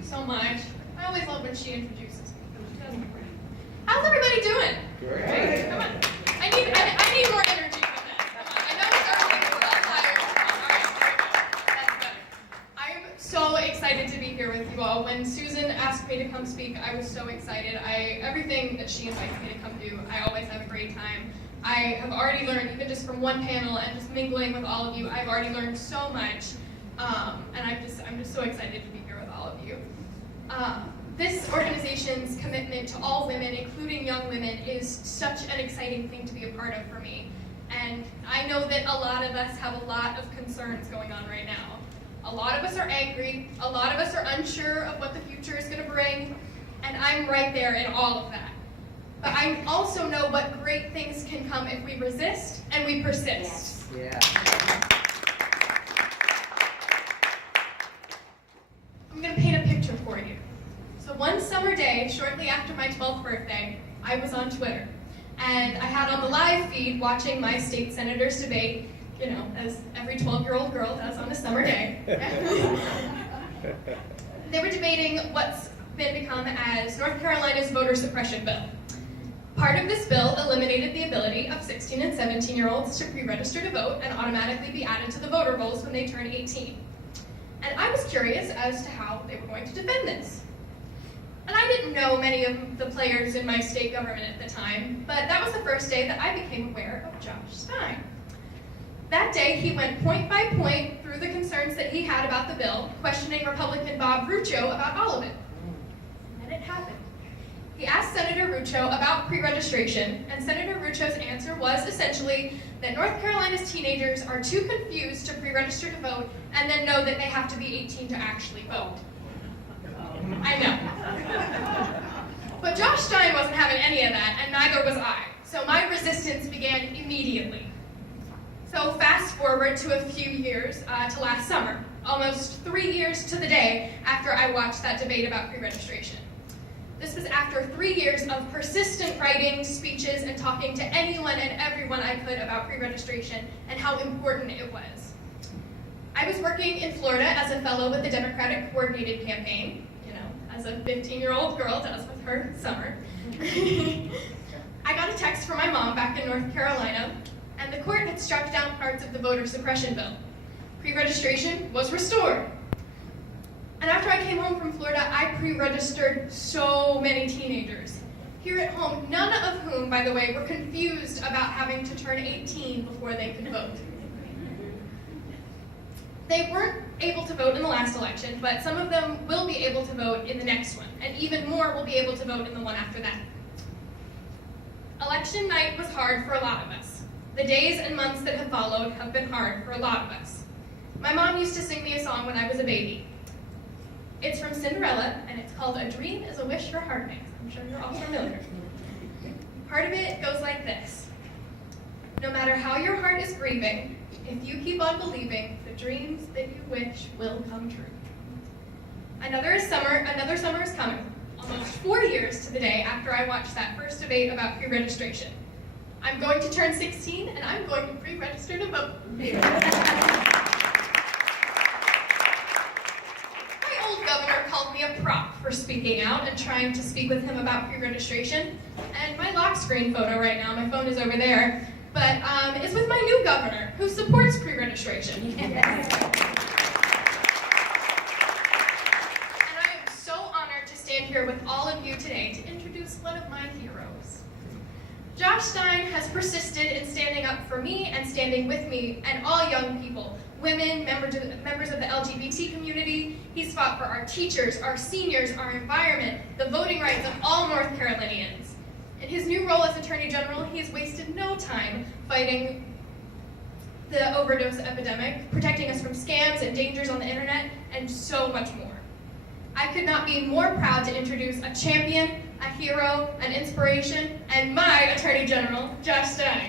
you so much. I always love when she introduces me. She does it great. How's everybody doing? Great. Come on. I need more energy for this. Come on. I know everybody's a little tired. All right, there we go. That's better. I'm so excited to be here with you all. When Susan asked me to come speak, I was so excited. Everything that she invites me to come do, I always have a great time. I have already learned, even just from one panel and just mingling with all of you, I've already learned so much. And I'm just so excited to be here with all of you. This organization's commitment to all women, including young women, is such an exciting thing to be a part of for me. And I know that a lot of us have a lot of concerns going on right now. A lot of us are angry, a lot of us are unsure of what the future is going to bring, and I'm right there in all of that. But I also know what great things can come if we resist and we persist. Yes. Yeah. I'm going to paint a picture for you. So one summer day, shortly after my 12th birthday, I was on Twitter. And I had on the live feed watching my state senators debate, you know, as every 12-year-old girl does on a summer day. They were debating what's become as North Carolina's voter suppression bill. Part of this bill eliminated the ability of 16 and 17-year-olds to pre-register to vote and automatically be added to the voter rolls when they turn 18. And I was curious as to how they were going to defend this. And I didn't know many of the players in my state government at the time, but that was the first day that I became aware of Josh Stein. That day, he went point by point through the concerns that he had about the bill, questioning Republican Bob Rucho about all of it. And it happened. He asked Senator Rucho about pre-registration, and Senator Rucho's answer was essentially that North Carolina's teenagers are too confused to pre-register to vote and then know that they have to be 18 to actually vote. I know. But Josh Stein wasn't having any of that, and neither was I. So my resistance began immediately. So fast forward to a few years to last summer, almost 3 years to the day after I watched that debate about pre-registration. This was after 3 years of persistent writing, speeches, and talking to anyone and everyone I could about pre-registration and how important it was. I was working in Florida as a fellow with the Democratic Coordinated Campaign, you know, as a 15-year-old girl does with her summer. I got a text from my mom back in North Carolina, and the court had struck down parts of the voter suppression bill. Pre-registration was restored. And after I came home from Florida, I pre-registered so many teenagers. Here at home, none of whom, by the way, were confused about having to turn 18 before they could vote. They weren't able to vote in the last election, but some of them will be able to vote in the next one, and even more will be able to vote in the one after that. Election night was hard for a lot of us. The days and months that have followed have been hard for a lot of us. My mom used to sing me a song when I was a baby. It's from Cinderella, and it's called A Dream is a Wish Your Heart Makes. I'm sure you're all familiar. Part of it goes like this. No matter how your heart is grieving, if you keep on believing, the dreams that you wish will come true. Another summer is coming, almost 4 years to the day after I watched that first debate about pre-registration. I'm going to turn 16, and I'm going to pre-register to vote. Governor called me a prop for speaking out and trying to speak with him about pre-registration. And my lock screen photo right now, my phone is over there, but is with my new governor, who supports pre-registration. And I am so honored to stand here with all of you today to introduce one of my heroes. Josh Stein has persisted in standing up for me and standing with me and all young people. Women, members of the LGBT community. He's fought for our teachers, our seniors, our environment, the voting rights of all North Carolinians. In his new role as Attorney General, he has wasted no time fighting the overdose epidemic, protecting us from scams and dangers on the internet, and so much more. I could not be more proud to introduce a champion, a hero, an inspiration, and my Attorney General, Josh Stein.